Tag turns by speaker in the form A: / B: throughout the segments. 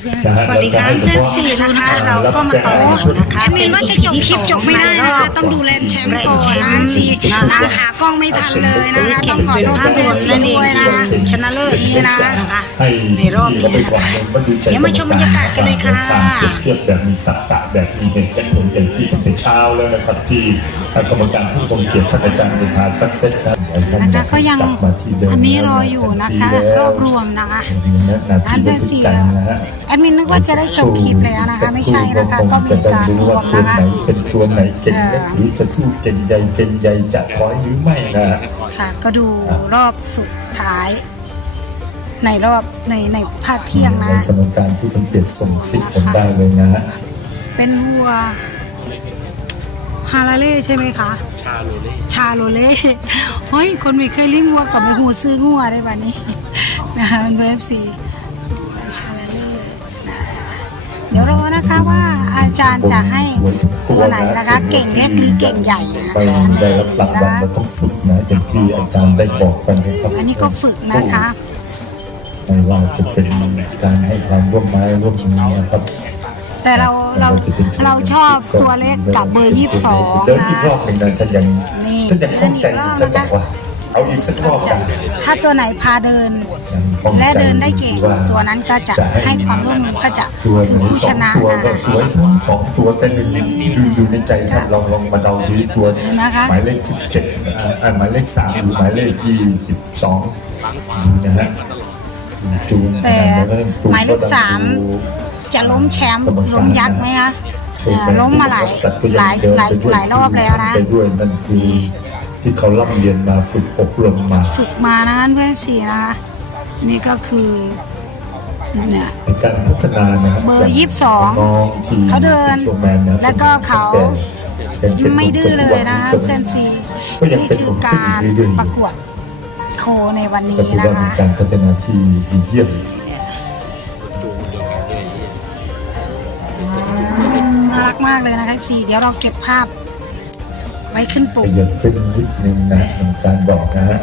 A: สวัสดีค่ะเพื่อนสี่นะคะเราก็มาต่อนะคะ
B: เมนว่าจะจบคลิปจบไม่ได้นะคะต้องดูแลนแชมป์โซนนะสิขากล้องไม่ทันเลยนะคะต้องขอโทษภาพรวมด้วยนะ
A: ชนะเลิศนี่นะคะในรอบนี้นะคะ
B: เดี๋ยวมาชมบรรยากาศกันเลยค่ะ
C: เทียบแบบมีตรรกะแบบมีเหตุและผลเต็มที่ตั้งแต่เช้าแล้วนะครับที่กรรมการผู้ทรงเกียรติท่านอาจารย์เมธาซักเซสนะ
A: นะคะก็ยังอันนี้รออยู่นะคะรวบรวมนะคะ
C: นาทีเพื่อนนะฮะ
A: แอดมินนึกว่าจะได้จบคลิปแล้วนะคะไม่ใช่นะคะก็มีการรวมนะคะ
C: เป็นตัวไหนเก่งหรือจะสู้เก่งใหญ่จะถอยหรือไม่นะ
A: ค่ะก็ดูรอบสุดท้ายในรอบในภาคเที่ยงนะ
C: กรรมการผู้ทรงเกียรติส่งซิกผมได้เลยนะฮะ
A: เป็นวัวฮาราเล่ใช่ไหมคะชาโลเล่เฮ้ยคนไม่เคยเลี้ยงวัวกับไปหูซื้องัวได้แบบนี้นะคะเป็นเอฟซีชาโลเล่เดี๋ยวรอนะคะว่าอาจารย์จะให้ตัวไหนนะคะเก่งเล็กหรือเก่งใหญ่นะคะ
C: ได้รับรางวัลเราต้องฝึกนะอย่างที่อาจารย์ได้บอกกันนะครับ
A: อันนี้ก็ฝึกนะคะ
C: ไม่ว่าจะเป็นการให้ความร่วมไม้ร่วมมือนะครับ
A: แต่เราชอบตัวเล็กกับเบอร์22
C: เดินอีกรอบหนึ่งนะท่านยังเข้าใจท่านบอกว่าเอาอีกสักรอบกัน
A: ถ้าตัวไหนพาเดินและเดินได้เก่งตัวนั้นก็จะให้ความร่วมมือก็จะคือผู้ชนะ
C: ตัวก็สวยทั้งสองตัวแต่หนึ่งอยู่ในใจท่านลองมาเดาดูตัวหมายเลข17หมายเลข3หรือหมายเลข22นะฮะจูน
A: แต่หมายเลข3จะล้มแชมป์ล้มยักษ์ไหมคะล้มมาหลายรอบแล้วนะ
C: ไปด้วยนั่นคือที่เขาล่ำเรียนมาฝึกอบรม
A: มานะเพื่อนสี่นะคะนี่ก็คือเนี่ย
C: ในการพัฒนานะครับ
A: เบอร์22เขาเดินแล้วก็เขาไม่ดื้อเลยนะเพื่อนสี่นี่คือการประกวดโคในวันนี้นะคะ
C: การพัฒนาที่ดีเยี่ยม
A: น่ารักมากเลยนะคะสี่เดี๋ยวเราเก็บภาพไว้ขึ้นปุ่ม
C: อย่าขึ้นนิดนึงนะอาจารย์บอกนะฮะ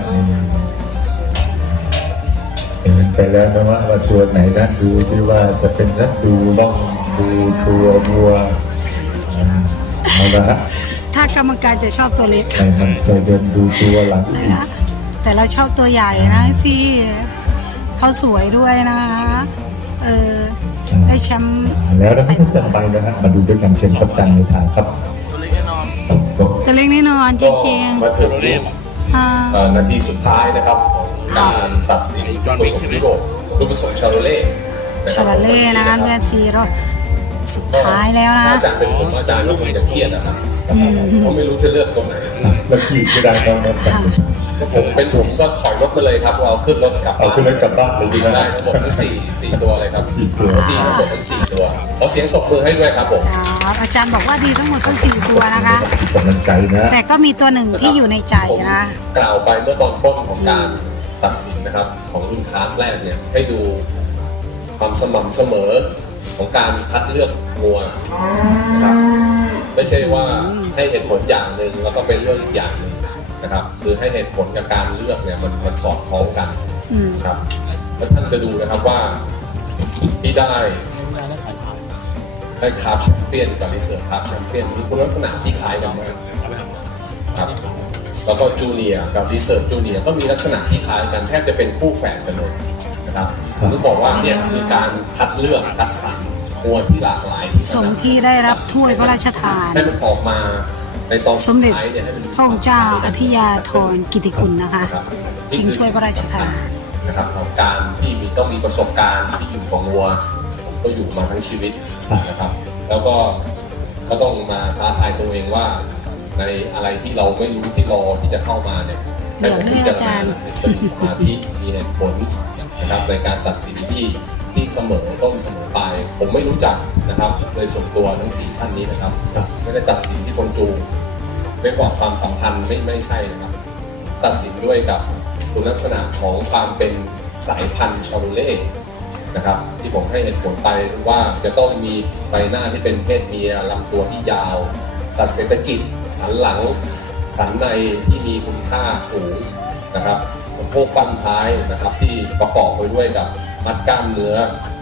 C: เห็นไปแล้วนะว่าตัวไหนนะดูที่ว่าจะเป็นนักดูล่องดูตัววัวเอาละฮะ
A: ถ้ากรรมการจะชอบตัวเล็ก
C: มันจะเดินดูตัวหลังอีก
A: แต่เราชอบตัวใหญ่นะพี่เขาสวยด้วยนะคะได้แชมป์
C: แล้วเราก็จะไปนะฮะมาดูด้วยกันเชิญครับจันในทางครับ
A: ตัวเล็กแน่นอนจริง
D: ๆมาถึงนาทีสุดท้ายนะครับของการตัดสินลูกผสมยุโรปลูกผสมชาโรเล่
A: นะคะเพื่อนซีรอบสุดท้ายแล้วนะ
D: อาจารย์เป็นผมอาจารย์ก็คงจะเครียดนะครับผมไม่รู้จะเลือกตรงไหน
C: แล้วขี่เสียดายตอนนั้น
D: ผมเป็นผมก็ถอยรถมาเลยครับเราขึ้นรถกลับบ้าน
C: เลย
D: ได้ทั้งหมดทั้ง4ตัวเลยครับ4ตัวดีทั้งหมดทั้ง4ตัวขอเสียงตบมือให้ด้วยครับผม
A: อาจารย์บอกว่าดีทั้งหมดทั้ง4ตัวนะคะ
C: กำลังใจนะ
A: แต่ก็มีตัวหนึ่งที่อยู่ในใจนะ
D: กล่าวไปเมื่อตอนต้นของการตัดสินนะครับของรุ่นคลาสแรกเนี่ยให้ดูความสม่ำเสมอของการคัดเลือกงัวนะครับไม่ใช่ว่าให้เหตุผลอย่างหนึ่งแล้วก็เป็นเรื่องอีกอย่างหนึ่งนะครับคือให้เหตุผลกับการเลือกเนี่ยมันสอดคล้องกันครับแล้วท่านจะดูนะครับว่าที่ได้คาร์บแชมเปี้ยนกับรีเซิร์ฟคาร์บแชมเปี้ยนมีคุณลักษณะที่คล้ายกันมากครับแล้วก็จูเนียร์กับรีเซิร์ฟจูเนียร์ก็มีลักษณะที่คล้ายกันแทบจะเป็นคู่แฝดกันเลยนะครับผมต้องบอกว่าเนี่ยคือการคัดเลือกคัดสรรวัวที่หลากหลาย
A: สมที่ได้รับถ้วยพระราชทาน
D: ให้มันออกมาในตอน
A: สมเด็จพระองค์เจ้าอธิยาธรกิติคุณนะคะชิงถ้วยพระราชทาน
D: นะครับของการที่ต้องมีประสบการณ์ที่อยู่ของวัวผมก็อยู่มาทั้งชีวิตนะครับแล้วก็ต้องมาท้าทายตัวเองว่าในอะไรที่เราไม่รู้ที่รอที่จะเข้ามาเนี่ยให้ผมพิจารณาจะมีสมาธิมีเหตุผลนะครับในการตัดสินที่เสมอต้นเสมอปลายผมไม่รู้จักนะครับโดยส่วนตัวทั้ง4ท่านนี้นะครับไม่ได้ตัดสินที่คนจูงไม่บอกความสัมพันธ์ไม่ใช่นะครับตัดสินด้วยกับคุณลักษณะของความเป็นสายพันธุ์ชาโรเล่นะครับที่ผมให้เหตุผลไปว่าจะต้องมีใบหน้าที่เป็นเพศเมียลำตัวที่ยาวสัดเศรษฐกิจสันหลังสันในที่มีคุณค่าสูงนะครับสะโพกบั้นท้ายนะครับที่ประกอบไปด้วยกับมัดกล้ามเนื้อ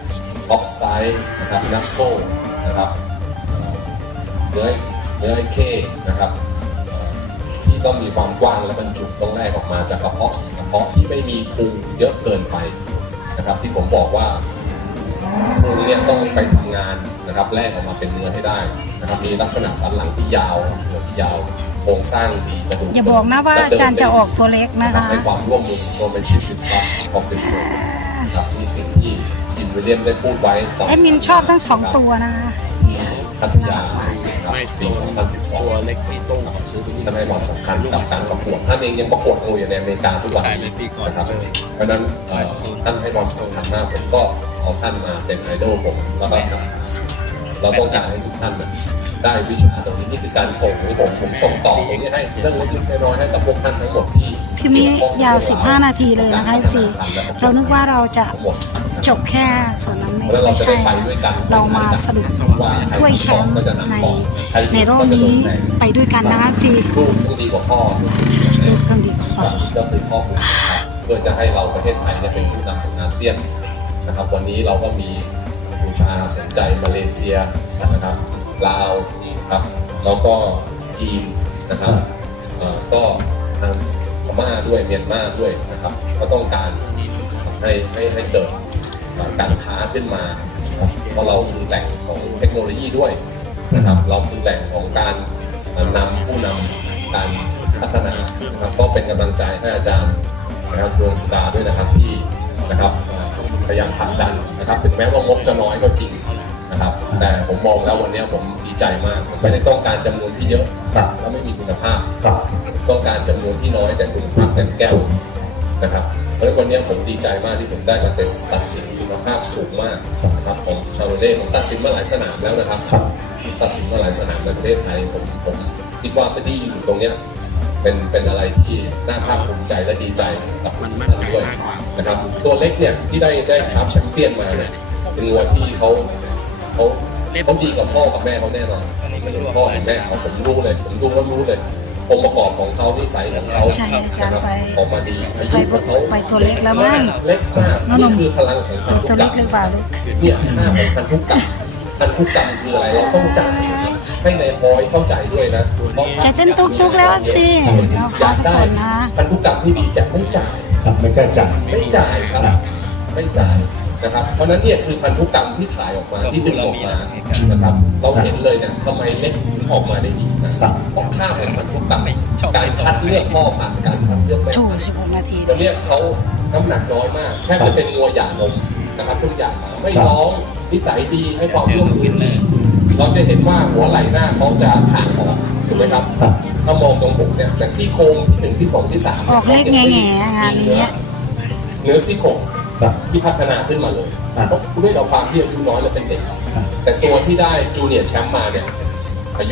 D: ออฟไซด์นะครับนักโทษนะครับเนื้อไอ้เข้นะครับที่ต้องมีความกว้างและบรรจุต้องแรกออกมาจากกระเพาะที่ไม่มีพุงเยอะเกินไปนะครับที่ผมบอกว่าพุงเนี่ยต้องไปทำงานนะครับแรกออกมาเป็นเนื้อให้ได้นะครับมีลักษณะสันหลังที่ยาวหัวที่ยาวโครงสร้างดีกระดูก
A: อย่าบอกนะว่าอาจารย์จะออกตัวเล็กนะคะ
D: ให้ความร่วมมือโรแมนติสิสต์ของเป็นโชว์ครับมีสิ่งที่จินวิลเลียมได้พูดไว้ต่อ
A: แอดมินชอบทั้งสองตัวนะคะ
D: พัทยาครับปี 2012
E: ตัวเล็กที่ต้องซื้อไปที่
D: ท่านให้ความสำคัญกับการประกวดท่านเองยังประกวดงูอยู่ในอเมริกาทุกวัน
E: ขายในปีก่อน
D: นะครับเพราะฉะนั้นท่านให้ความสำคัญมากผมก็เอาท่านมาเป็นไอดอลผมแล้วก็เราต้องการให้ทุกท่านได้วิชาตรงนี้นี่คือการส่งของผมส่งต่อตรงนี้ให้เรื่องเล็กๆน้อยๆให้กับพวกท่านทั้งหมดที่
A: คลิปนี้ยาว15 นาทีเลยนะคะFC เรานึกว่าเราจะจบแค่ส่วนนั้นไม่ใช่เรามาสรุปถ้วยแชมป์ในรอบนี้ไปด้วยกันนะคะFC
D: ลูกต้องดีกว่าพ่อ
A: ต้องดีกว่า
D: ก็คือข้อมูลนะครับเพื่อจะให้เราประเทศไทยเนี่ยเป็นผู้นำของอาเซียนนะครับวันนี้เราก็มีกัมพูชาสนใจมาเลเซียนะครับลาวครับแล้วก็จีนนะครับก็ทางพม่าด้วยเมียนมาด้วยนะครับก็ต้องการให้เกิดการค้าขึ้นมาเพราะเราคือแหล่งของเทคโนโลยีด้วยนะครับเราคือแหล่งของการนำผู้นำการพัฒนานะครับก็เป็นกำลังใจให้อาจารย์นะครับดวงสุดาด้วยนะครับที่นะครับพยายามผลักดันนะครับถึงแม้ว่างบจะน้อยก็จริงนะครับแต่ผมมองแล้ววันนี้ผมดีใจมากไม่ได้ต้องการจำนวนที่เยอะและไม่มีคุณภาพต้องการจำนวนที่น้อยแต่คุณภาพเต็มแก้วนะครับเพราะวันนี้ผมดีใจมากที่ผมได้มาเป็นตัดสินคุณภาพสูงมากนะครับผมชาโรเล่ผมตัดสินมาหลายสนามแล้วนะครับตัดสินมาหลายสนามในประเทศไทยผมคิดว่าที่อยู่ตรงนี้เป็นอะไรที่น่าภาคภูมิใจและดีใจกับท่านด้วยนะครับตัวเล็กเนี่ยที่ได้ครับแชมเปี้ยนมาเนี่ยเป็นวัวที่เขาดีกับพ่อกับแม่เขาแน่นอนไม่ถึงพ่อกับแม่เขาผมรู้เลยผมดูแล้วรู้เลยองค์ประกอบของเขานิสัยของเขา
A: ใช่อาจารย์
D: นะครับ
A: ไป
D: ออกมาดีอายุของเขา
A: ไปตัวเล็กแล้วมั้ง
D: เล็กมากนี่คือพลังของพันธุ
A: ตัว
D: กร
A: เล็
D: ร
A: ก
D: ม
A: หรือเปล่าลูก
D: เนี่ยค่าของพันธุกรรมคืออะไรเราต้องจ่ายให้ในพอยเข้าใจด้วยนะ
A: ใจเต้นตุกๆแล้วสิเรา
D: อ
A: ขอย
D: าก
A: สัก
D: ได้
A: คนนะ
D: พันธุกรรมที่ดีแต่ไม่จ่าย
C: ครับไม่กล้าจ่าย
D: ไม่จ่ายครับไม่จ่ายนะครับเพราะนั้นเนี่ยคือพันธุกรรมที่ถ่ายออกมาที่ดึงออกมานะครับเราเห็นเลยเนี่ยทำไมเล็กถึงออกมาได้ดีนะเพราะค่าของพันธุกรรมการคัดเลือกพ่อผ่านการคัดเลือกแม่
A: โชว์16 นาที
D: ตัวเนี้ยเขาน้ำหนักน้อยมากแทบจะเป็นงัวหย่านมนะครับทุกอย่างไม่ร้องนิสัยดีให้ความร่วมมือดีเราจะเห็นว่าหัวไหล่หน้าเขาจะถ่างออกถูกไหมครับถ้ามองตรงผมเนี่ยแต่ซี่โครงที่1ที่2ที่3
A: ออกเลขแง่ๆงานนี้
D: เนื้อซี่โครงที่พัฒนาขึ้นมาเลยเพราะด้วยเราความที่อายุน้อยและเป็นเด็กแต่ตัวที่ได้จูเนียร์แชมป์มาเนี่ยอายุ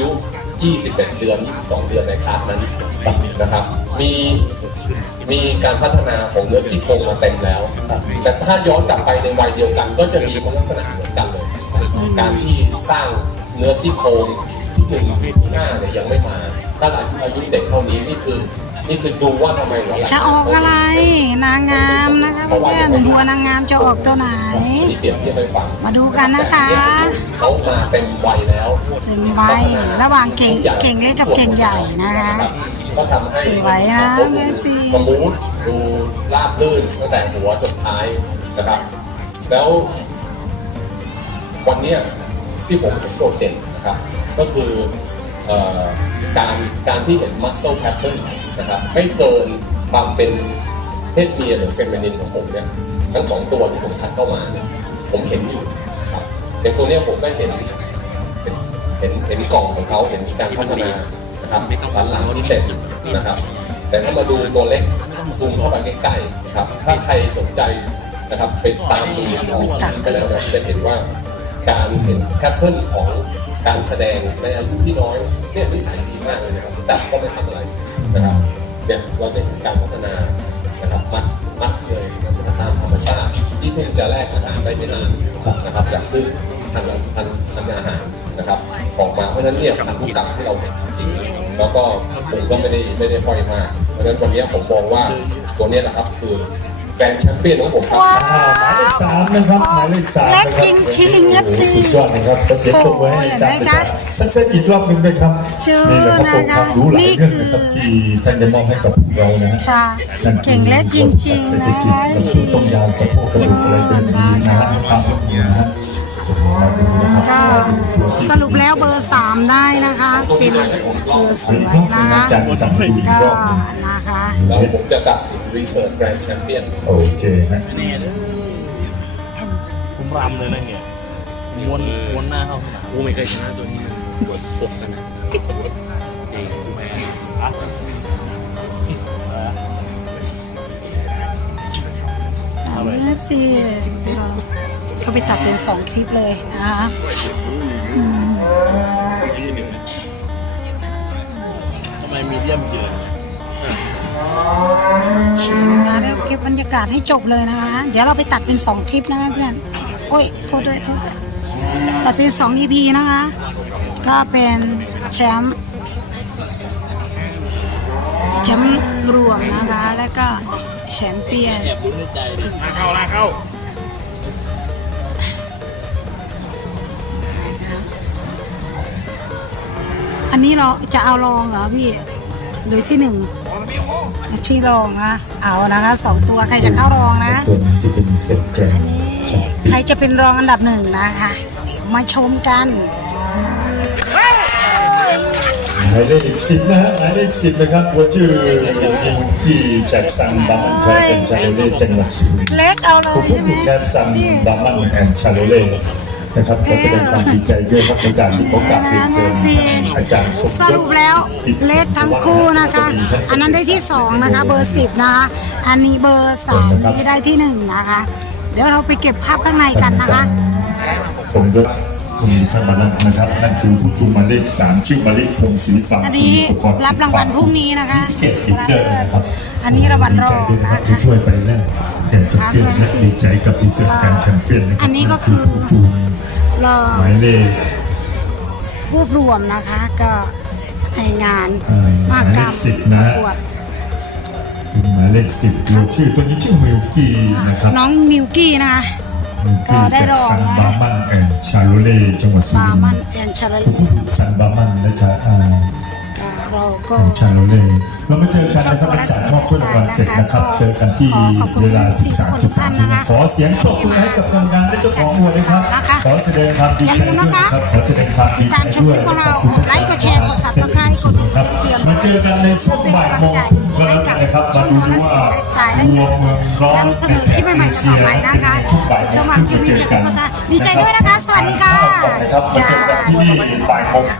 D: 21 เดือน 22 เดือนในคลาสนั้นนะครับมีการพัฒนาของเนื้อซี่โครงมาเต็มแล้วแต่ถ้าย้อนกลับไปในวัยเดียวกันก็จะมีลักษณะเหมือนกันเลยการที่สร้างเนื้อซี่โครงที่1ที่5เนี่ยยังไม่มาถ้าอายุเด็กเท่านี้นี่คือดูว่าทำไมเรา
A: จะออกอะไรนางงามนะคะเพื่อนๆวัวนางงามจะออกตัวไหน
D: ที่เปรียบเทียบให้ฟัง
A: มาดูกันนะคะ
D: เขามาเต็มวัยแล้ว
A: เต็มใบระหว่างเก่งเล็กกับเก่งใหญ่นะคะ
D: ก็ทำให้
A: สวยนะ FC
D: สมูทดูราบลื่นตั้งแต่หัวจนท้ายนะครับ แล้ววันเนี้ยที่ผมเห็นโดดเด่นนะครับก็คือการที่เห็น muscle pattern นะครับไม่เกินความเป็นเพศเมียหรือเฟมินินของผมเนี่ยทั้ง2ตัวที่ผมคัดเข้ามาเนี่ยผมเห็นอยู่ครับในตัวเนี้ยผมก็เห็นกล่องของเขาเห็นมีการพัฒนานะครับสันหลังที่เต็มนะครับแต่ถ้ามาดูตัวเล็กซูมเข้าไปใกล้ๆนะครับถ้าใครสนใจนะครับไปตามดูของสารไปแล้วนะจะเห็นว่าการเห็นแพทเทิร์นของการแสดงในอายุที่น้อยเนี่ยนิสัยดีมากเลยนะครับแต่ก็ไม่ทำอะไรนะครับเนี่ยเราจะเห็นการพัฒนานะครับมัดเลยตามธรรมชาติที่เพิ่งจะแลกอาหารได้ไม่นานนะครับจากพึ่งทำอาหารนะครับออกมาเพราะฉะนั้นเนี่ยพันธุกรรมที่เราเห็นจริงแล้วก็ผมก็ไม่ได้ค่อยมากเพราะฉะนั้นวันนี้ผมมองว่าตัวนี้นะครับคือแกรนด์แชมเปี้ยนของผมครับ
A: ว้า
C: หมายเลขสามนะครับหมายเลขสาม
A: เล็ก
C: นะค
A: จ
C: รับ
A: ริงๆ FC
C: สุดยอดนะครับขอเสียงปรบมือให้อาจารย์ประจักษ์สักเซตอีกรอบหนึ่งด้วยครับ
A: เจอ
C: นี่แหละครับ
A: นะคะ
C: ความรู้หลายเรื่องนะครับ
A: นี่คือ
C: ที่ท่านจะมอบให้กับเรานะฮะ
A: ค่ะ
C: นั่นคือ
A: เก่งเล็กจริงๆ
C: เศรษ
A: นะ
C: ฐกิจ
A: FC
C: ต้มยำสะโพกกระดูกอะไรเป็นดีนะฮะความนะฮะมาดูนะครับ
A: ก็สรุปแล้วเบอร์ 3 ได้นะคะ เป็นเบอร์สวยนะคะ
C: อาจารย์สั่งดูอีก
A: ก็
C: รอบหนึ่ง
A: นะคะ
D: แล้วผมจะตัดสินรีเสิร์ชแกรนด์แชมเปี้ยน
C: โอเคฮะ
E: ผมรำเลยนะเนี่ยม้วนหน้าเข้าสนามกูไม่เคยชนะตัวนี้นะปวดปกกันนะเองกูแพ้อะ
A: FC เขาไปตัดเป็น 2 คลิปเลยนะคะ
E: ทำไมมีเดียมเยอะ
A: ชิมนะเดี๋ยวเก็บบรรยากาศให้จบเลยนะคะ เดี๋ยวเราไปตัดเป็น 2 คลิปนะคะเพื่อน โอ้ย โทษด้วยโทษตัดเป็น 2 EP นะคะ ก็เป็นแชมป์รวมนะคะ แล้วก็แชมเปี้ยน
E: แอบลุ้นในใจดิ
A: อันนี้เราจะเอารองเหรอพี่ หรือที่ 1ที่รองนะเอานะคะ 2 ตัวใครจะเข้ารองนะ
C: ตัวนี้จะเป็นเซตแกรนด์
A: ใครจะเป็นรองอันดับ 1นะคะเดี๋ยวมาชมกัน
C: หมายเลข10นะฮะหมายเลข10นะครับหัวชื่อที่จากซันบามันแฟร์เป็นชาโลเล่จังหวัดสุรินทร์
A: เล็กเอาเลย
C: ผมผู้
A: ใช่ไหม
C: ฝึกงานซัน
A: พี่
C: บามันแอนด์ชาโลเล่นะครับก็จะเป็นความดีใจด้วยครับในการที่เขากลับเรียนเชิญอาจารย์สมยศ
A: สรุปแล้วเล็กทั้งคู่นะคะ อันนั้นได้ที่ 2 นะคะ เบอร์ 10 นะคะ อันนี้เบอร์ 3 นี่ได้ที่ 1 นะคะ เดี๋ยวเราไปเก็บภาพข้างในกันนะคะ
C: สมยศคุณท่านมาแล้วนะครับนั่นคือผู้จุหมายเลข3ชื่อมาลิพงศรีฟัง
A: อันนี้รับรางวัลพรุ่งนี้นะคะ
C: ศรีสะเกษจิตเดินนะครับ
A: อันนี้รางวัลรอง
C: ดีใจด้วยนะครับ
A: นะคะ
C: ที่ช่วยไปเล่นแข่งแชมเปี้ยนและดีใจกับดีเซอร์แกรนด์แชมเปี้ยนนะครับ
A: อันนี้ก็คือ
C: ผู้จุ
A: รอ
C: หมายเลข
A: รวบรวมนะคะ ก็ในงาน
C: หมาม
A: าย ก
C: เล
A: รร
C: ข
A: ม
C: 10นะ
A: ประกวด
C: หมายเลข10ตัวชื่อตัวนี้ชื่อมิลกี้นะครับ
A: น้องมิวกี้นะคะ
C: มิลกี้
A: ก็ได้
C: จาก
A: รอง
C: ซัน
A: นะ
C: บามันแอนด์ชาโลเล่จังหวัดสุ
A: บา
C: รินท
A: มัน
C: ร์
A: แอนชาล
C: ผู้ฝึกซันบามันนะครับ
A: ก็เราก็
C: ชาโลเล่เรามาเจอกันนะครับหลังจากมอบถ้วยรางวัลเสร็จนะครับ เจอกันที่เวลา 13.3 น. ขอเสียงปรบมือให้กับกรรมการและเจ้าของวัวด้วยครับ ขอแสดงความดีใจด้วยนะครับขอแสดงความดีใจด้วย
A: ติดตามชมคลิปของเรากดไลค์กดแชร์กด Subscribe กดติดตาม
C: มาเจอกันในช่วงบ่ายโมงครึ่งก็แล้วกันนะครับมาดูว่าวัวเมืองร้อน
A: นำเสนอคลิปใหม่ๆตลอดไปนะคะสุขสวัสดิ์จะมีแต่ทุกท่านดีใจด้วยนะคะ สวัสดีค่ะ
C: นะครับมาเจอกันที่นี่บ่ายโมง